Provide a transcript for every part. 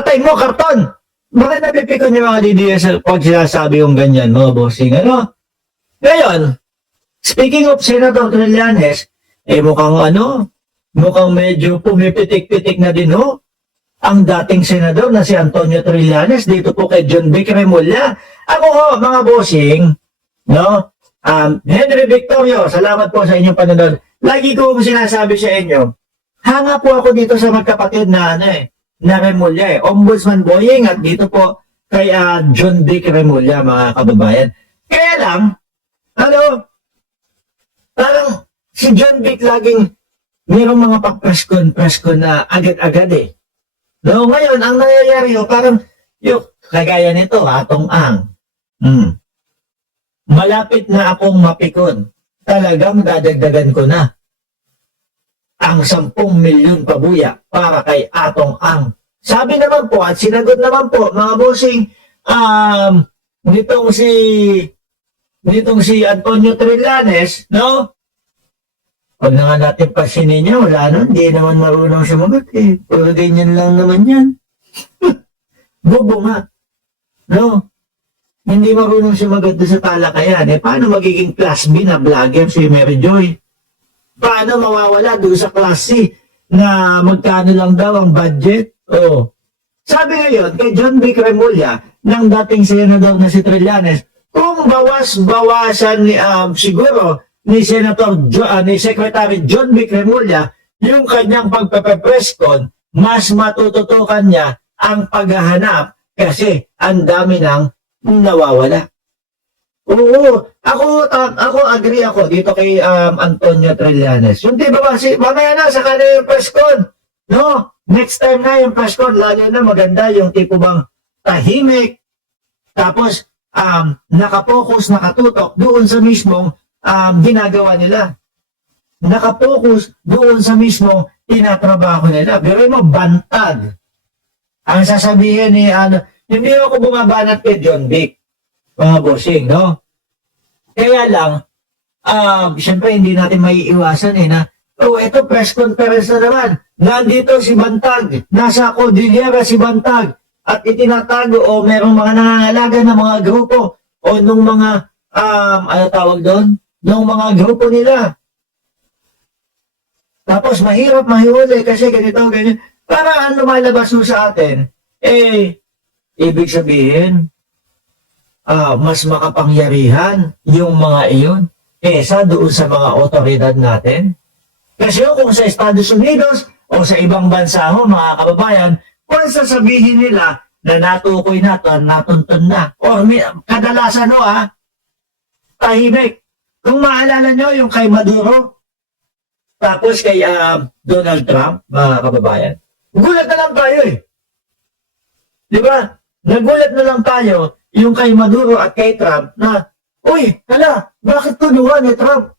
Tatay mo, karton! Bakit napipikon yung mga DDS pag sinasabi yung ganyan, mga bossing, ano? Ngayon, speaking of Senator Trillanes, mukhang medyo pumipitik-pitik na din ho ang dating senador na si Antonio Trillanes dito po kay John Vic Remulla. Ako ho, mga bossing, no? Henry Victorio, salamat po sa inyong panonood. Lagi ko sinasabi sa inyo, hanga po ako dito sa magkapatid na na Remulla Ombudsman Boying at dito po kay John Vic Remulla, mga kababayan. Kaya lang, parang si John Vic laging mayroong mga pa-press con na agad-agad eh. No, ngayon, ang nangyayari parang yung kagaya nito, atong ang. Malapit na akong mapikon. Talagang dadagdagan ko na ang 10 milyon pabuya para kay atong ang. Sabi naman po at sinagot naman po, mga bossing, nitong si Antonio Trillanes, no? Pag na nga natin pasinin niya, wala na, hindi naman marunong sumagot eh. Puro ganyan lang naman yan. Bobo nga. No? Hindi marunong sumagot doon sa talakayan. Paano magiging class B na vlogger si Mary Joy? Paano mawawala doon sa class C na magkano lang daw ang budget? Sabi ngayon, kay John Vic Remulla, ng dating senador na si Trillanes, kung bawas-bawasan siguro ni Secretary John Vic Remulla yung kanyang pagpapapreskon, mas matututukan niya ang paghahanap kasi ang dami nang nawawala. Oo, ako agree ako dito kay Antonio Trillanes. Yung diba ba, mamaya na sa kanya yung preskon, no? Next time na yung preskon, lalo na maganda yung tipo bang tahimik, tapos nakapokus, nakatutok doon sa mismong ginagawa nila. Nakapokus doon sa mismo tinatrabaho nila. Pero mo, bantag. Ang sasabihin ni hindi ako bumabanat kay John Vic, mga bossing, no? Kaya lang, siyempre hindi natin maiiwasan na, ito press conference na naman. Nandito si Bantag, nasa Cordillera si Bantag, at itinatago merong mga nangangalaga na mga grupo nung mga, tawag doon? Nung mga grupo nila. Tapos mahirap mahuli kasi ganito, ganyan. Para ang lumalabas sa atin, ibig sabihin, mas makapangyarihan yung mga iyon kesa doon sa mga otoridad natin. Kasi kung sa Estados Unidos o sa ibang bansa mga kababayan, kung sasabihin nila na natukoy na to, natuntun na, o kadalasan tahimik. Kung maalala nyo yung kay Maduro, tapos kay Donald Trump, mga kababayan, gulat na lang tayo Di ba? Nagulat na lang tayo yung kay Maduro at kay Trump na, bakit tulungan ni Trump?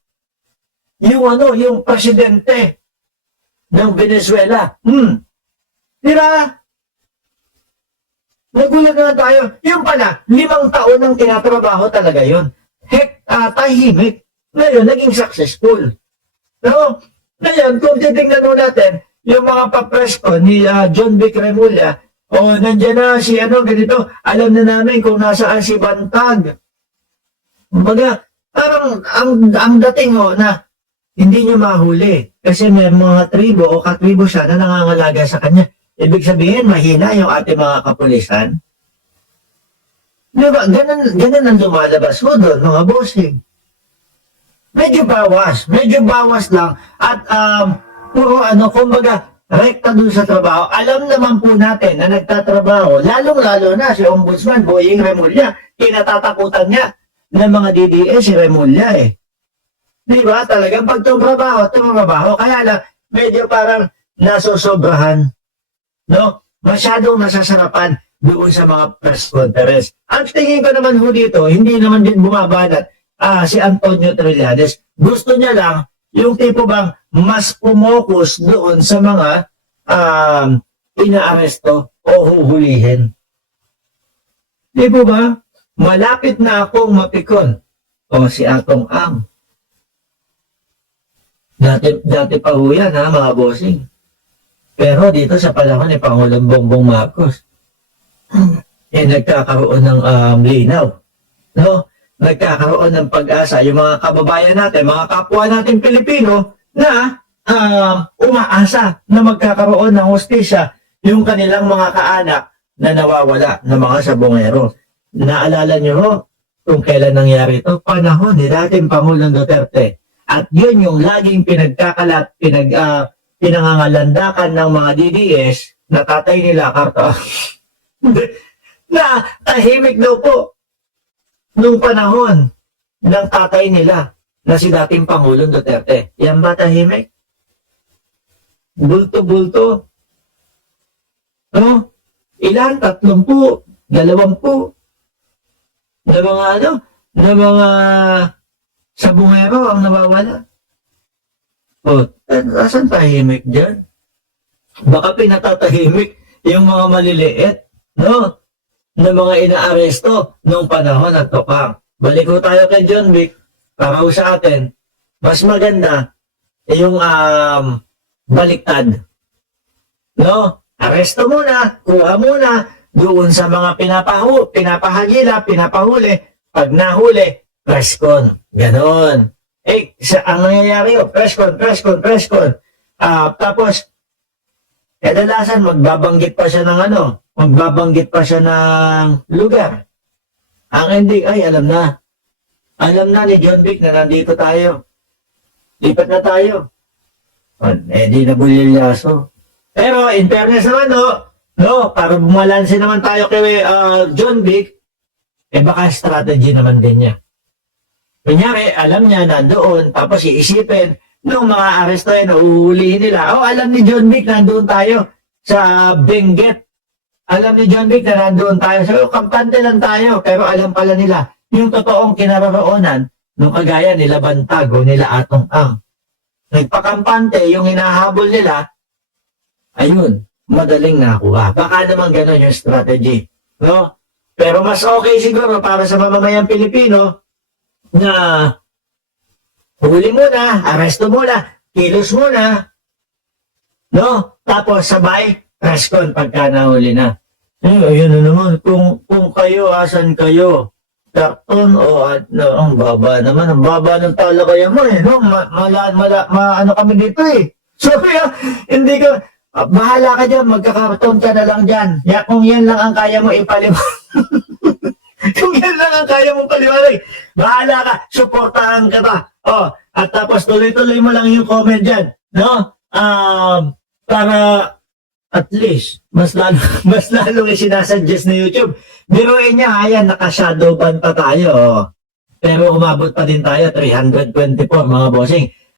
Yung presidente ng Venezuela. Di ba? Nagulat na lang tayo. Yung pala, 5 taon ang tinatrabaho talaga yun. Tahimik. Ngayon, naging successful. No? Ngayon, kung titignan mo natin, yung mga papresko ni John Vic Remulla, nandiyan na si ganito, alam na namin kung nasaan si Bantag. Kumbaga, parang ang dating na hindi nyo mahuli. Kasi may mga tribo o katribo siya na nangangalaga sa kanya. Ibig sabihin, mahina yung ating mga kapulisan. Diba? Ganun ang lumalabas mo doon, mga bossing. Medyo bawas lang. At, kumbaga, rekta doon sa trabaho. Alam naman po natin na nagtatrabaho, lalong-lalo na si Ombudsman Boying Remulla, kinatatakutan niya ng mga DDS si Remulla Diba? Talagang pag tumabaho. Kaya lang, medyo parang nasosobrahan. No? Masyadong nasasarapan doon sa mga press conference. Ang tingin ko naman dito, hindi naman din bumabanat si Antonio Trillanes. Gusto niya lang yung tipo bang mas pumokus doon sa mga inaaresto o huhulihin. Di po ba? Malapit na akong mapikon si Atong Ang. Dati pa ho yan mga bossing. Pero dito sa panahon ni Pangulong Bongbong Marcos, nagkakaroon ng linaw. No? Nagkakaroon ng pag-asa yung mga kababayan natin, mga kapwa natin Pilipino na umaasa na magkakaroon ng hustisya yung kanilang mga kaanak na nawawala ng mga sabongero. Naalala nyo ho kung kailan nangyari ito? Panahon ni dating Pangulong Duterte. At yun yung laging pinagkakalat, pinangangalandakan ng mga DDS na tatay nila, na tahimik daw po nung panahon ng tatay nila na si dating Pangulong Duterte. Yan ba tahimik? Bulto-bulto. No? Ilan? 30, 20 na mga na mga sabungero ang nawawala. O, asan tahimik dyan? Baka pinatatahimik yung mga maliliit, no? Na mga inaaresto nung panahon at tukang. Balik ko tayo kay John Wick, para sa atin, mas maganda yung baliktad. No? Aresto muna, kuha muna, doon sa mga pinapahagila, pinapahuli, pag nahuli, press con. Ganon. Ang nangyayari yun, press con. Tapos, kadalasan magbabanggit pa siya ng magbabanggit pa siya ng lugar. Ang ending ay alam na. Alam na ni John Wick na nandito tayo. Lipat na tayo. Di na bulilyaso. Pero in fairness naman para bumalanse naman tayo kay John Wick, baka strategy naman din niya. Kunyari, alam niya nandoon, tapos iisipin, nung mga aresto yan, uhulihin nila. Alam ni John Wick, nandoon tayo sa Benguet. Alam ni John Wick na nandoon tayo. So, kampante lang tayo. Pero alam pala nila, yung totoong kinaroroonan, nung kagaya nila Bantag o nila Atong Ang. Nagpakampante, yung hinahabol nila, ayun, madaling nakuha. Baka naman gano'n yung strategy. No? Pero mas okay siguro para sa mamamayang Pilipino na huli muna, aresto muna, kilos muna, no? Tapos sabay, press con pagka nahuli na. Ayun na naman, kung kayo, asan kayo? Dakton o ang baba naman, ang baba ng talakayan mo no? Ano kami dito So kaya, hindi ka, bahala ka dyan, magkakarton ka na lang dyan. Kung yan lang ang kaya mo ipaliwanag. Kung yan lang ang kaya mong paliwanag, bahala ka, suportahan ka ba? At tapos tuloy-tuloy mo lang yung comment dyan, no? Para at least, mas lalo isinasuggest na YouTube. Biruin niya, ayan, naka-shadow ban pa tayo. Pero umabot pa din tayo, 324 mga bossing.